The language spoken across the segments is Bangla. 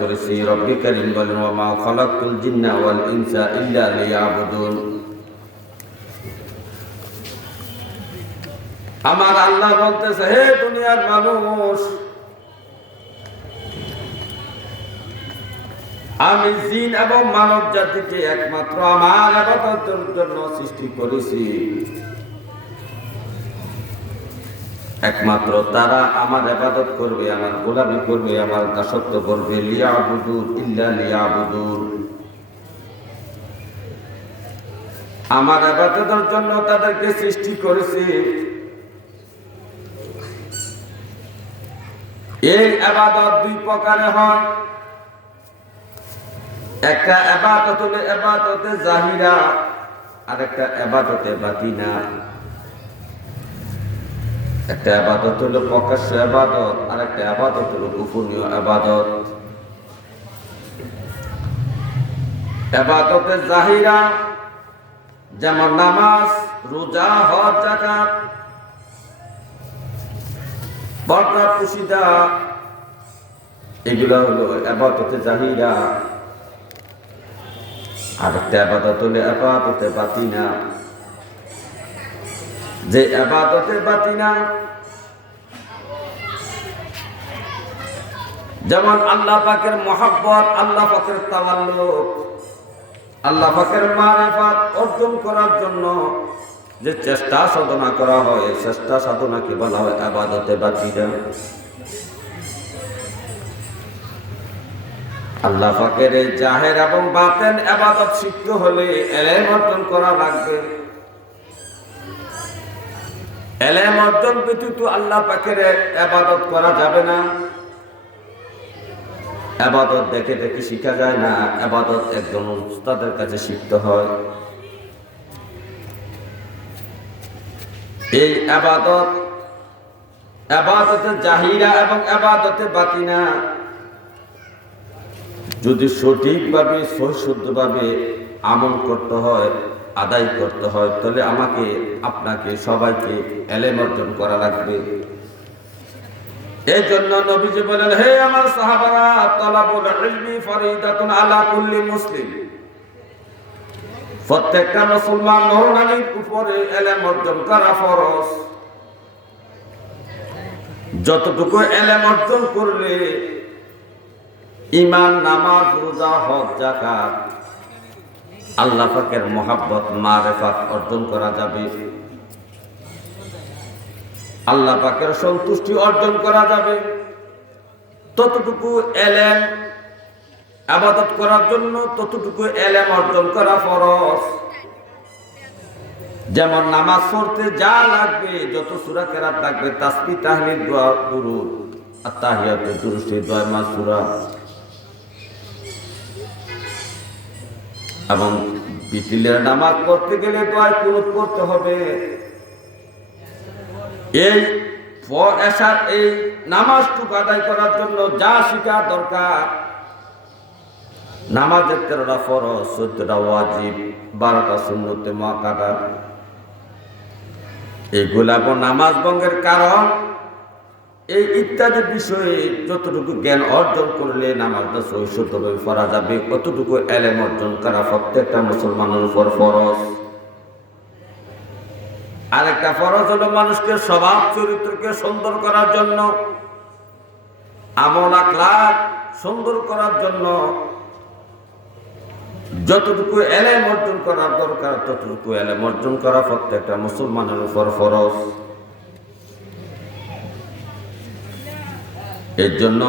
করেছি। রব্বি কারীম বলেন, ওয়া মা খালাকতুল জিন্না ওয়াল ইনসা ইল্লা লিয়াবুদুন। আমার আল্লাহ বলতেছে, হে দুনিয়ার মানুষ, আমি জিন এবং মানব জাতিকে একমাত্র আমার ইবাদতের জন্য সৃষ্টি করেছি। একমাত্র তারা আমার ইবাদত করবে, আমার গোলামি করবে, আমার দাসত্ব করবে। লিয়াবুদুন ইল্লা লিয়াবুদুন, আমার ইবাদতের জন্য তাদেরকে সৃষ্টি করেছি। এই ইবাদত দুই প্রকারে হয়। একটা ইবাদত হলো ইবাদতে জাহিরা, আর একটা ইবাদতে বাতিনা। একটা ইবাদত হলো প্রকাশ্য ইবাদত, আর একটা ইবাদত হলো গোপনীয় ইবাদত। ইবাদতে জাহিরা যেমন নামাজ, রোজা, হজ, যাকাত, পর্দা পুশিদা, এগুলো হলো ইবাদতে জাহিরা। আর একটা ইবাদত হলো ইবাদতে বাতিনা। যে ইবাদতে বাতিনা, যেমন আল্লাহ পাকের মহব্বত, আল্লাহ পাকের তাওয়াল্লুক, আল্লাহ পাকের মারিফাত অর্জন করার জন্য যে চেষ্টা সাধনা করা হয়, চেষ্টা সাধনাকে বলা হয় ইবাদতে বাতিনা। আল্লাহ পাকের এই জাহের এবং বাতেন ইবাদত শিখতে হলে ইলম অর্জন করা লাগবে। ইলম অর্জন ব্যতীত আল্লাহ পাকের ইবাদত করা যাবে না। ইবাদত দেখে দেখে শিখা যায় না, ইবাদত একজন উস্তাদের কাছে শিখতে হয়। এই ইবাদতে জাহিরা এবং ইবাদতে বাতিনা যদি সঠিকভাবে সহিষ্ণুভাবে আমল করতে হয়, আদায় করতে হয়, তাহলে আমাকে আপনাকে সবাইকে ইলম অর্জন করা লাগবে। এই জন্য নবীজি বলেন, হে আমার সাহাবারা, তালাবুল ইলমি ফরিদাতুন আলা কুল্লি মুসলিম। প্রত্যেকটা মুসলমান নরনারীর উপরে ইলম অর্জন করা ফরজ। যতটুকু ইলম অর্জন করলে ঈমান, নামাজ, রোজা, হজ, যাকাত, আল্লাহ পাকের মহব্বত, মারিফাত অর্জন করা যাবে, আল্লাহ পাকের সন্তুষ্টি অর্জন করা যাবে। ততটুকু ইলম ইবাদত করার জন্য ততটুকু ইলম অর্জন করা ফরজ। যেমন নামাজ পড়তে যা লাগবে, যত সূরা কেরাত লাগবে, তাসবিহ, তাহলিল, দোয়া, দুরূদ, আত-তাহিয়াত, দুরূদ, দোয়া, মাসুরা, এবং বিকেলের নামাজ পড়তে গেলে দোয়া কুনুত পড়তে হবে। এই এশার এই নামাজটুকু আদায় করার জন্য যা শিখা দরকার, নামাজের 13টা ফরজ, 14টা ওয়াজিব, 12টা সুন্নতে মুআক্কাদা, এগুলা নামাজ ভঙ্গের কারণ। এই ইত্যাদি বিষয়ে যতটুকু জ্ঞান অর্জন করলে নামাজটা সহিষ্ণুভাবে পড়া যাবে, কতটুকু ইলম অর্জন করা প্রত্যেকটা মুসলমানের উপর ফরজ। আরেকটা ফরজ হলো মানুষকে স্বভাব চরিত্রকে সুন্দর করার জন্য, আমল আখলাক সুন্দর করার জন্য যতটুকু ইলম অর্জন করার দরকার, ততটুকু ইলম অর্জন করা প্রত্যেকটা মুসলমানের উপর ফরজ। এর জন্য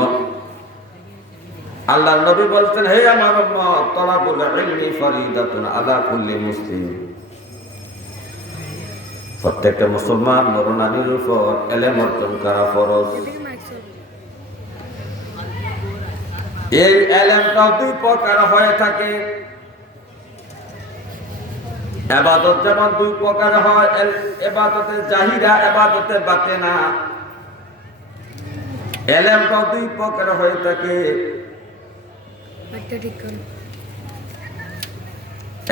আল্লাহর নবী বলছেন, হে আমার উম্মত, তালাবুল ইলমি ফরিদাতুন আলা কুল্লি মুসলিম। প্রত্যেকটা মুসলমান নরনারীর উপর ইলম অর্জন করা ফরজ। এই ইলমটা দুই প্রকার হয়ে থাকে। ইবাদত যেমন দুই প্রকার হয়, ইবাদতে জাহিরা, ইবাদতে বাতিনা। ইলমটা দুই প্রকার হয়ে থাকে।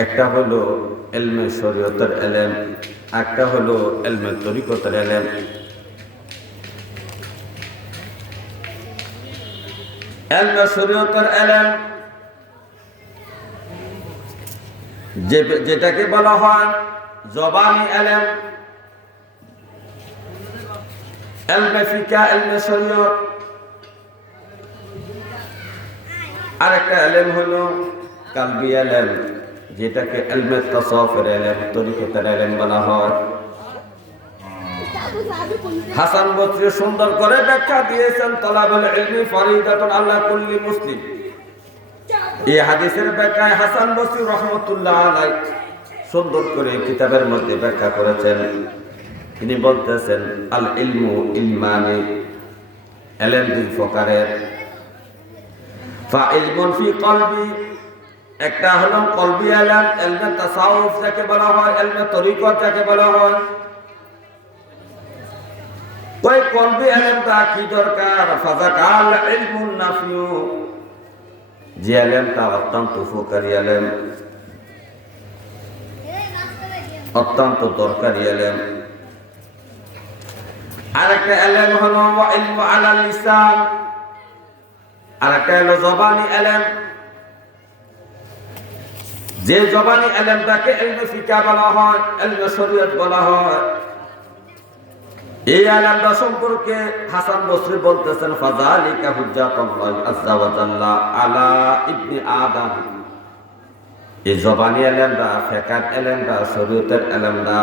একটা হলো ইলমে শরীয়তের ইলম, একটা হলো ইলমে তরিকতের ইলম। ইলমে শরীয়তের ইলম যেটাকে বলা হয় জবানি ইলম, ইলমে ফিকহ, ইলমে শরীয়ত। আরেকটা ইলম হলো কালবি ইলম, যেটাকে ইলমে তাসাউফের ইলম, তরিকতের ইলম বলা হয়। হাসান বসরি সুন্দর করে ব্যাখ্যা দিয়েছেন, তলাবুল ইলমি ফরিদাতুন আলা কুল্লি মুসলিম। এই হাদিসের ব্যাখ্যায় হাসান বসরি রাহমাতুল্লাহ আলাইহি সুন্দর করে কিতাবের মধ্যে ব্যাখ্যা করেছেন। তিনি বলতেছেন আল ইলমু ইলমানি, ইলম দুই প্রকারের। ফা ইলমুন ফি কলবি, একটা হলো কলবি ইলম, ইলমে তাসাউফ যাকে বলা হয়, ইলমে তরিকত যাকে বলা হয়। ওই কলবি ইলমটা কি দরকার? ফাযাকাল ইলমুন নাফিউ, যে ইলমটা অত্যন্ত উপকারী ইলম, অত্যন্ত দরকারি ইলম। আরেকটা ইলম হলো ওয়া ইলমু আলা লিসান, আরেকটা হলো জবানি ইলম। যে জবানি ইলমটাকে ইলমে ফিকহ বলা হয়, ইলমে শরীয়ত বলা হয়, এই ইলমটা সম্পর্কে হাসান বসরি বলতেছেন ফাযালিকা হুজ্জাতুল্লাহ আযজা ওয়া জাল্লা আলা ইবনি আদম। এই জবানি ইলমটা, ফিকহ ইলমটা, শরীয়তের ইলমটা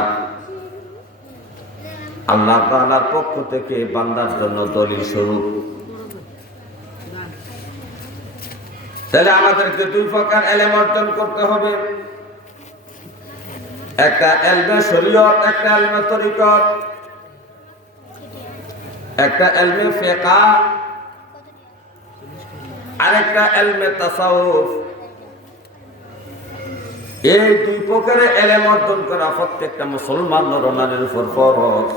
আল্লাহ তাআলার পক্ষ থেকে বান্দার জন্য দলিল স্বরূপ। তাহলে আমাদেরকে দুই প্রকার ইলম অর্জন করতে হবে, একটা ইলমে শরীয়ত, একটা ইলমে তরিকত, একটা ইলমে ফিকহ, আরেকটা ইলমে তাসাউফ। এই দুই প্রকারের ইলম অর্জন করা প্রত্যেকটা মুসলমান নরনারীর উপর ফরজ।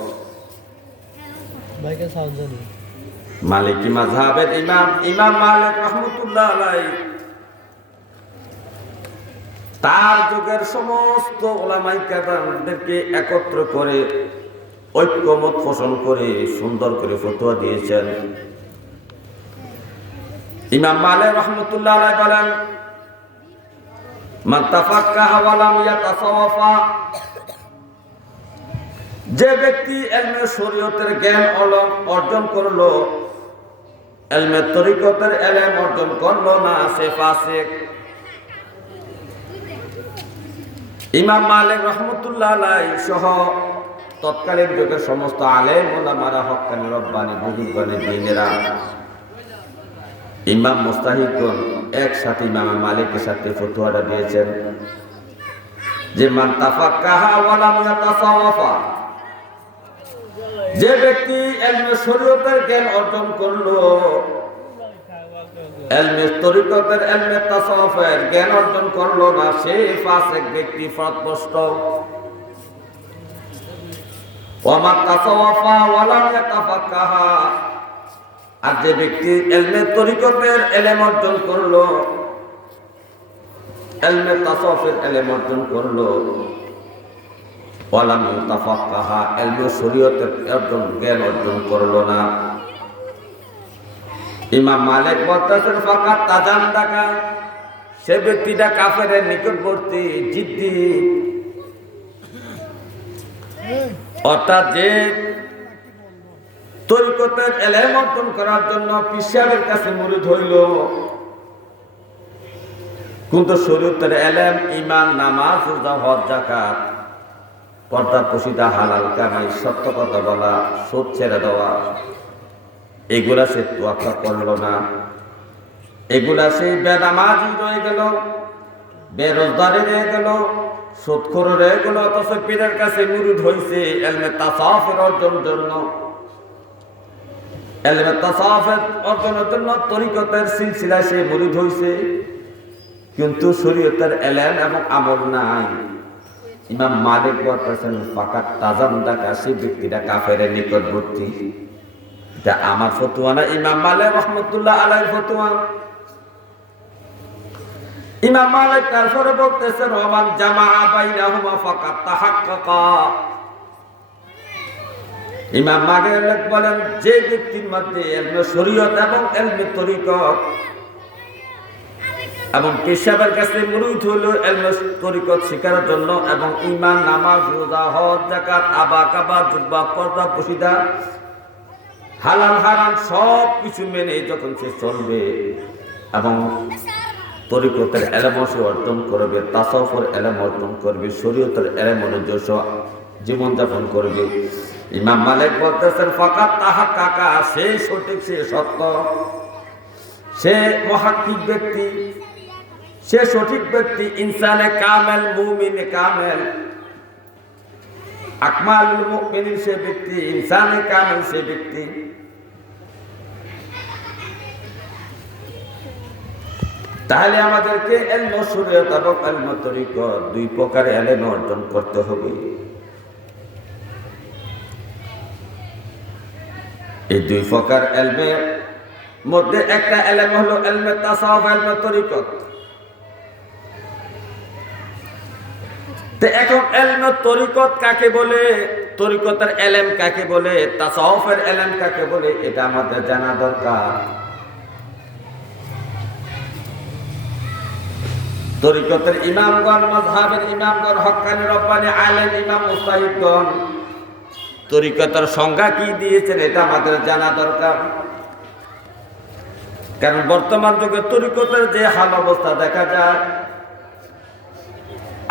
মালিকি মাযহাবের ইমাম মালিক রাহমাতুল্লাহ আলাইহি তার যুগের সমস্ত উলামায়ে কেরামদেরকে একত্র করে ঐক্যমত পোষণ করে সুন্দর করে ফতোয়া দিয়েছেন। ইমাম মালিক রাহমাতুল্লাহ আলাইহি বলেন মান তাফাক্কাহা ওয়া লাম ইয়াতাসাওয়াফা, যে ব্যক্তি ইলমে শরীয়তের জ্ঞান অর্জন করলো, ইলমে তরিকতের ইলম অর্জন করলো না, সে ফাসিক। ইমাম মালিক রাহমাতুল্লাহ আলাইহি সহ তৎকালীন যুগের সমস্ত আলেম ওলামারা, হক্কানি রব্বানি বুজুর্গানে দ্বীনেরা, ইমাম মুজতাহিদগণ একসাথে ইমাম মালিকের সাথে ফতোয়াটা দিয়েছেন যে মান তাফাক্কাহা ওয়া লাম ইয়াতাসাওয়াফা, যে ব্যক্তি ইলমে শরীয়তের জ্ঞান অর্জন করলো, ইলমে তরিকতের, ইলমে তাসাউফের জ্ঞান অর্জন করলো না, সে ফাসিক ব্যক্তি, পথভ্রষ্ট। ওয়া মান তাসাওয়াফা ওয়া লাম ইয়াতাফাক্কাহা, আর যে ব্যক্তি ইলমে তরিকতের ইলম অর্জন করলো, ইলমে তাসাউফের ইলম অর্জন করলো, ওয়া লাম ইয়াতাফাক্কাহা, ইলমে শরীয়তের জ্ঞান অর্জন করলো না, ইমাম মালিক বলতেছেন ফাকাত তাজান্দাকা, সে ব্যক্তিটা কাফেরের নিকটবর্তী, জিদ্দি। অর্থাৎ যে তরিকতের ইলম অর্জন করার জন্য পীর সাহেবের কাছে মুরিদ হইল, কিন্তু শরীয়তের ইলম, ঈমান, নামাজ, রোজা, হজ, যাকাত, পর্দা প্রসিদা, হালাল কামাই, সত্য কথা বলা, সুদ ছেড়ে দেওয়া, এগুলা সে তোয়াক্কা করলো না, এগুলা সে বেনামাজি রয়ে গেল, বেরোজগারি রয়ে গেল, সুদখোর রয়ে গেল, অথচ পীরের কাছে মুরিদ হইছে ইলমে তাসাউফের অর্জনের জন্য। ইলমে তাসাউফের অর্জনের জন্য তরিকতের সিলসিলায় সে মুরিদ হইছে, কিন্তু শরীয়তের ইলম এবং আমল নাই। ইমাম মালিক বলতেছেন ফাকাত তাজান্দাকা, সে ব্যক্তিটা কাফেরের নিকটবর্তী। এটা আমার ফতোয়া না, ইমাম মালিক রাহমাতুল্লাহ আলাইহির ফতোয়া। ইমাম মালিক তারপরে বলতেছেন ওমান জামাআ বাইনাহুমা ফাকাত তাহাক্কাকা। ইমাম মালিক বলেন যে ব্যক্তির মধ্যে ইলমে শরীয়ত এবং ইলমে তরিকত এবং পেশাবের কাছে মুরিদ হলো ইলমে তরিকত শিখার জন্য এবং ঈমান, নামাজ, রোজা, হজ, যাকাত, আবা কাবা, জুব্বা, পর্দা, পশিদা, হালাল হারাম সব কিছু মেনে যখন সে চলবে এবং তরিকতের ইলম সে অর্জন করবে, তাসাউফের ইলম অর্জন করবে, শরীয়তের ইলম অনুযায়ী জীবনযাপন করবে, ইমাম মালিক বলতেছেন ফাকাত তাহাক্কাকা, সে সঠিক, সে সত্য, সে মুহাক্কিক ব্যক্তি, সে সঠিক ব্যক্তি, ইনসানে কামেল, মুমিনে কামেল, আকমালুল মুমিনিন সে ব্যক্তি, ইনসানে কামেল সে ব্যক্তি। তাহলে আমাদেরকে ইলমে শরীয়ত এবং ইলমে তরিকত দুই প্রকার ইলম অর্জন করতে হবে। এই দুই প্রকার ইলমের মধ্যে একটা ইলম হলো ইলমে তাসাউফ, ইলমে তরিকত। তো এখন ইলমে তরিকত কাকে বলে, তরিকতের ইলম কাকে বলে, তাসাউফের ইলম কাকে বলে, এটা আমাদের জানা দরকার। তরিকতের ইমামগণ, মাযহাবের ইমামগণ, হক্কানি রব্বানি আলেম ইমাম মুস্তাহিদগণ তরিকতের সংজ্ঞা কি দিয়েছেন এটা আমাদের জানা দরকার। কারণ বর্তমান যুগে তরিকতের যে হাল অবস্থা দেখা যায়,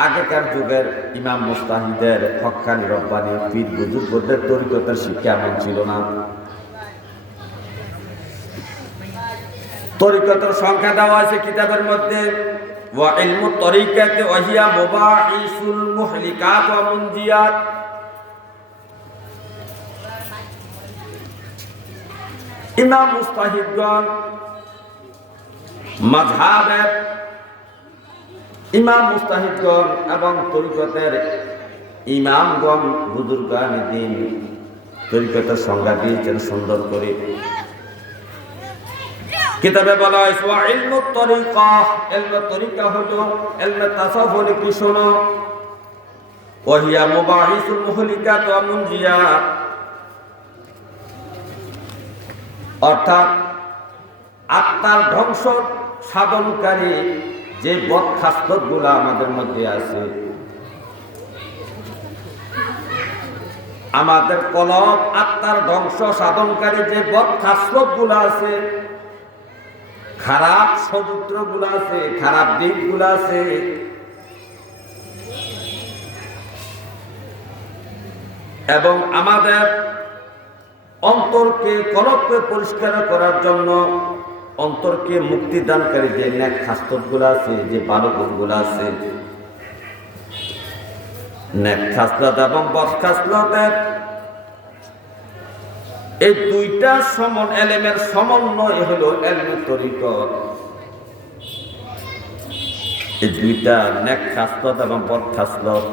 আগেকার যুগের ইমাম মুস্তাহিদের, হক্কানি রব্বানি পীর বুজুর্গদের তরিকতের শিক্ষা এমন ছিল না। তরিকতের সংখ্যা দেওয়া আছে কিতাবের মধ্যে, ওয়া ইলমু তরিকাতি ওয়া হিয়া মুবাহিসুল মুহলিকাত ওয়া মুনজিয়াত। ইমাম মুস্তাহিদগণ, মাযহাবের ইমাম মুস্তাহিদগণ এবং তরিকতের ইমামগণ, বুজুর্গানে দ্বীন তরিকতের সংজ্ঞা দিয়েছেন সুন্দর করে। কিতাবে বলা হয়েছে ওয়া ইলমু তরিকা, ইলমে তরিকা হলো ইলমে তাসাউফ হলো কি শোনো, ওয়া হিয়া মুবাহিসুল মুহলিকাত ওয়া মুনজিয়াত, অর্থাৎ আত্মার ধ্বংস সাধনকারী যে বদখাসলতগুলো আমাদের মধ্যে আছে, আমাদের কলব আত্মার ধ্বংস সাধনকারী যে বদখাসলতগুলো আছে, খারাপ চরিত্রগুলো আছে, খারাপ দিকগুলো আছে, এবং আমাদের অন্তরকে, কলবকে পরিষ্কার করার জন্য অন্তরকে মুক্তিদানকারী যে নেক খাসলতগুলো আছে, যে ভালো গুণগুলো আছে, নেক খাসলত এবং বদ খাসলতের এই দুইটা এলেমের সমন্বয় হলো ইলমে তরিকত। এই দুইটা নেক খাসলত এবং বদ খাসলত,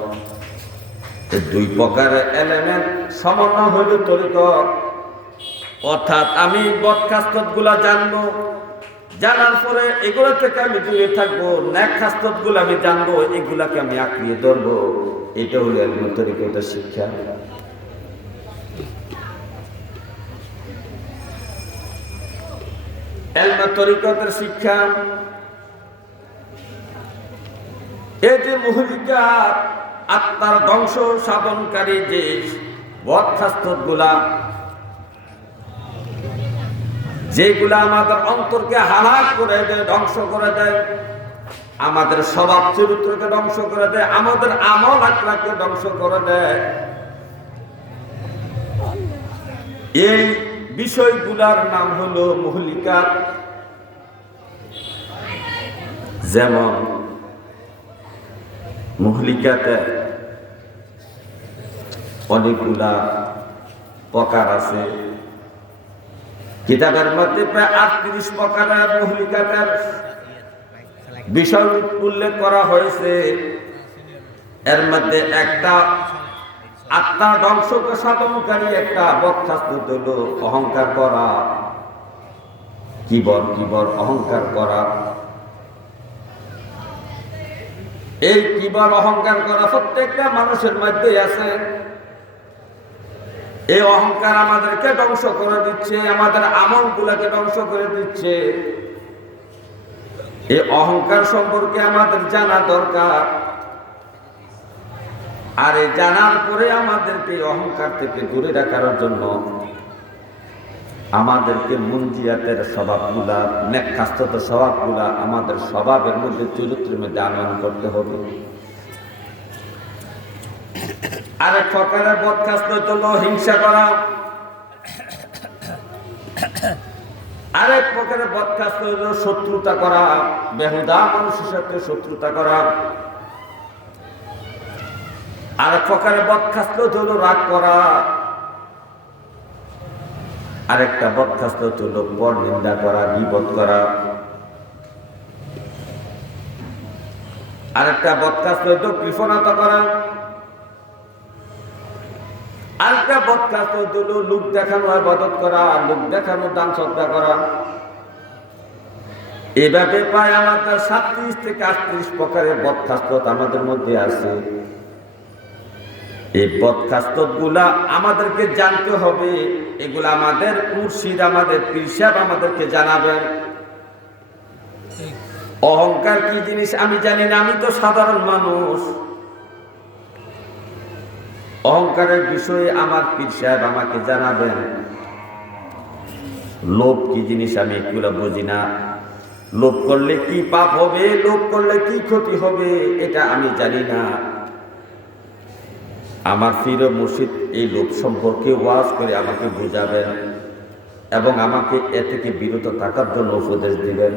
এই দুই প্রকার এলেমের সমন্বয় হলো তরিকত। অর্থাৎ আমি বদ খাসলতগুলা জানবো, জানার পরে এগুলো থেকে আমি দূরে থাকবো, নেক খাসলতগুলো আমি জানবো, এগুলাকে আমি আঁকড়িয়ে ধরবো। এটা হলো ইলমে তরিকতের শিক্ষা। ইলমে তরিকতের শিক্ষা, এই যে মুহলিকাত, আত্মার ধ্বংস সাধনকারী যে বদ খাসলতগুলা, যেগুলা আমাদের অন্তরকে হালাক করে দেয়, ধ্বংস করে দেয়, আমাদের স্বভাব চরিত্রকে ধ্বংস করে দেয়, আমাদের আমল আখলাককে ধ্বংস করে দেয়, এই বিষয়গুলার নাম হলো মুহলিকাত। যেমন মুহলিকাতে অনেকগুলা প্রকার আছে, কিতাবের মধ্যে প্রায় 38 প্রকারের মুহলিকাতের বিষয় উল্লেখ করা হয়েছে। এর মধ্যে একটা আত্মা ধ্বংসকে সাধনকারী একটা বদখাসলত হলো অহংকার করা, কিবর অহংকার করা। এই কিবর অহংকার করা প্রত্যেকটা মানুষের মধ্যে আছে। এই অহংকার আমাদেরকে ধ্বংস করে দিচ্ছে, আমাদের আমলগুলোকে ধ্বংস করে দিচ্ছে। এই অহংকার সম্পর্কে আমাদের জানা দরকার। আর এই জানার পরে আমাদেরকে অহংকার থেকে দূরে রাখার জন্য আমাদেরকে মুনজিয়াতের স্বভাবগুলা, নেককাস্তত স্বভাবগুলা আমাদের স্বভাবের মধ্যে, চরিত্রের মধ্যে আনয়ন করতে হবে। আরেক প্রকারের বদকাস্ত হলো হিংসা করা। আরেক প্রকারের বদকাস্ত হলো শত্রুতা করা, বেহুদা মানুষের সাথে শত্রুতা করা। আরেক প্রকারের বদকাস্ত হলো রাগ করা। আরেকটা বদকাস্ত হলো পর নিন্দা করা, গীবত করা। আরেকটা বদকাস্ত হলো কৃপণতা করা। আরেকটা বদকাস্ত হলো লোক দেখানো ইবাদত করা, লোক দেখানো দান সদকা করা। এভাবে প্রায় আমাদের 37 থেকে 38 প্রকারের বদকাস্ত আমাদের মধ্যে আছে। এই বদকাস্ত গুলা আমাদেরকে জানতে হবে। এগুলা আমাদের মুর্শিদ, আমাদের পীর সাহেব আমাদেরকে জানাবেন। অহংকার কি জিনিস আমি জানি না, আমি তো সাধারণ মানুষ। অহংকারের বিষয়ে আমার পীর সাহেব আমাকে জানাবেন। লোভ কি জিনিস আমি এগুলো বুঝি না। লোভ করলে কি পাপ হবে, লোভ করলে কি ক্ষতি হবে, এটা আমি জানি না। আমার পীর ও মুর্শিদ এই লোভ সম্পর্কে ওয়াজ করে আমাকে বুঝাবেন এবং আমাকে এ থেকে বিরত থাকার জন্য উপদেশ দিবেন।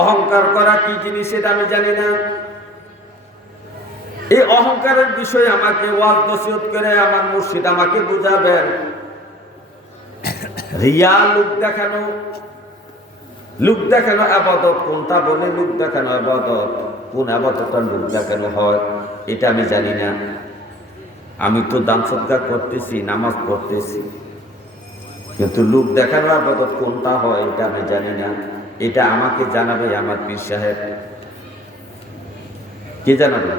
অহংকার করা কি জিনিস এটা আমি জানি না। এই অহংকারের বিষয়ে আমাকে ওয়াজ নসিহত করে আমার মুর্শিদ আমাকে বুঝাবেন। রিয়া, লোক দেখানো, লোক দেখানো ইবাদত কোনটা বলে লোক দেখানো ইবাদত, কোন ইবাদতটা লোক দেখানো হয় এটা আমি জানি না। আমি তো দান সদকা করতেছি, নামাজ পড়তেছি, কিন্তু লোক দেখানো ইবাদত কোনটা হয় এটা আমি জানি না। এটা আমাকে জানাবে আমার পীর সাহেব। কে জানাবে?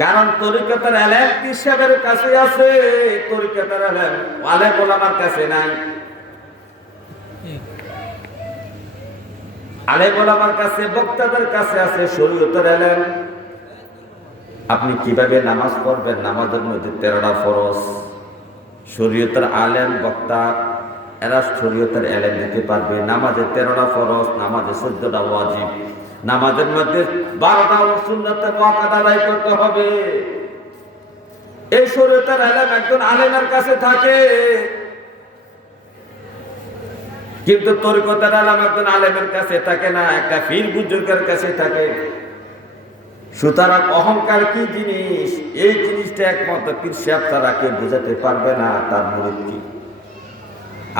কারণ তরিকতের আলেম পীর সাহেবের কাছে আছে, তরিকতের আলেম আলেম ওলামার কাছে নাই। আলেম ওলামার কাছে, বক্তাদের কাছে আছে শরীয়তের আলেম। আপনি কিভাবে নামাজ পড়বেন? নামাজের মধ্যে 13টা ফরজ। শরীয়তের আলেম, বক্তা এরা শরীয়তের আলেম দিতে পারবে। নামাজে 13টা ফরজ, নামাজে 14টা ওয়াজিব, নামাজের মধ্যে 12টা সুন্নাতের ওয়াক্ত আদায় করতে হবে। এই শরীয়তের আলেম একজন আলেমের কাছে থাকে, কিন্তু তরিকতের আলেম একজন আলেমের কাছে থাকে না, একটা পীর বুজুর্গের কাছে থাকে। সুতরাং অহংকার কি জিনিস, এই জিনিসটা একমাত্র পীর সাহেব ছাড়া কেউ বোঝাতে পারবে না তার মুরিদ কি।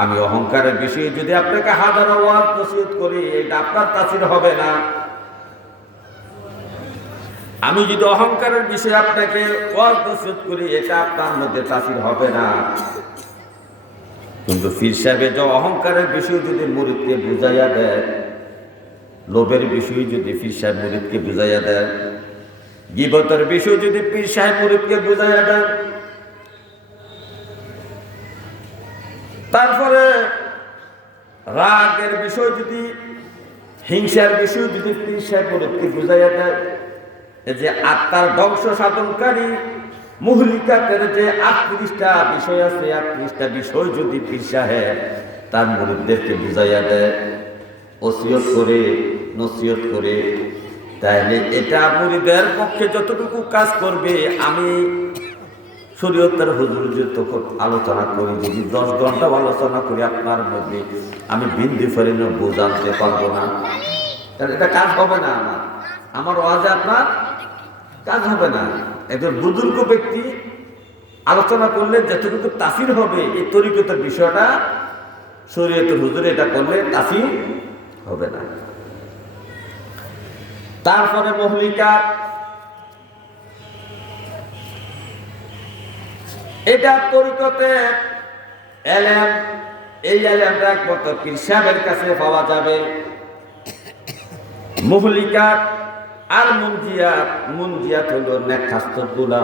আমি অহংকারের বিষয়ে যদি আপনাকে হাজারো ওয়াজ নসিহত করি, এটা আপনার তাসির হবে না। আমি যদি অহংকারের বিষয়ে আপনাকে ওয়াজ নসিহত করি, এটা আপনার মধ্যে তাসির হবে না। কিন্তু পীর সাহেবের যে অহংকারের বিষয় যদি মুরিদকে বুঝাইয়া দেয়, লোভের বিষয় যদি পীর সাহেব মুরিদকে বুঝাইয়া দেয়, গীবতের বিষয় যদি পীর সাহেব মুরিদকে বুঝাইয়া দেয়, তারপরে রাগের বিষয় যদি, হিংসার বিষয় যদি পীর সাহেব মুরিদকে বুঝাইয়া দেয়, যে আত্মার ধ্বংস সাধনকারী মুহলিকাতের যে 38টা বিষয় আছে, 38টা বিষয় যদি পীর সাহেব তার মুরিদদেরকে বুঝাইয়া দেয়, ওসিয়ত করে, নসিহত করে, তাহলে এটা মুরিদের পক্ষে যতটুকু কাজ করবে। আমি শরীয়তের হুজুর যে তখন আলোচনা করি, যদি 10 ঘন্টা আলোচনা করি আপনার মধ্যে, আমি বিন্দু ফেরিনে বোঝাতে পারবো না। কারণ এটা কাজ হবে না, আমার ওয়াজে আপনার কাজ হবে না। একজন বুজুর্গ ব্যক্তি আলোচনা করলে যতটুকু তাসির হবে, এই তরিকতের বিষয়টা শরীয়তের হুজুরে এটা করলে তাসির হবে না। তারপরে মহলিকা, এটা তরিকতে এলেম। এই এলেমটা একমাত্র পীর সাহেবের কাছে পাওয়া যাবে। মহলিকাত আর মুনজিয়াত, মুনজিয়াত হলো নেককাস্তগুলা।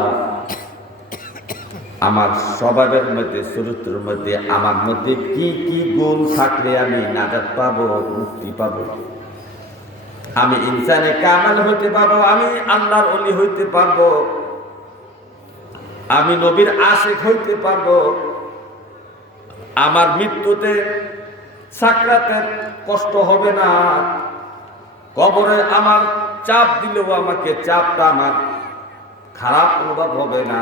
আমার স্বভাবের মধ্যে, চরিত্রের মধ্যে, আমার মধ্যে কি কি গুণ থাকলে আমি নাজাত পাবো, মুক্তি পাবো, আমি ইনসানে কামেল হইতে পারবো, আমি আল্লাহর ওলি হইতে পারবো, আমি নবীর আশিক হইতে পারবো, আমার মৃত্যুতে সাকরাতের কষ্ট হবে না, কবরে আমার চাপ দিলেও আমাকে চাপটা আমার খারাপ অনুভব হবে না,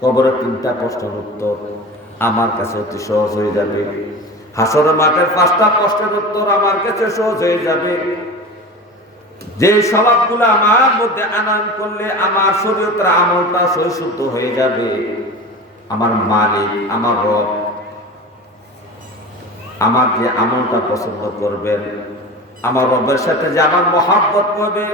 কবরের 3টা প্রশ্নের উত্তর আমার কাছে অতি সহজ হয়ে যাবে, হাসরের মাঠের 5টা প্রশ্নের উত্তর আমার কাছে সহজ হয়ে যাবে। যে স্বভাবগুলো আমার মধ্যে আনয়ন করলে আমার শরীয়তের আমলটা সহিষ্ণুত হয়ে যাবে, আমার মালিক, আমার রব আমার যে আমলটা পছন্দ করবেন, আমার রবের সাথে যে আমার মহব্বত করবে,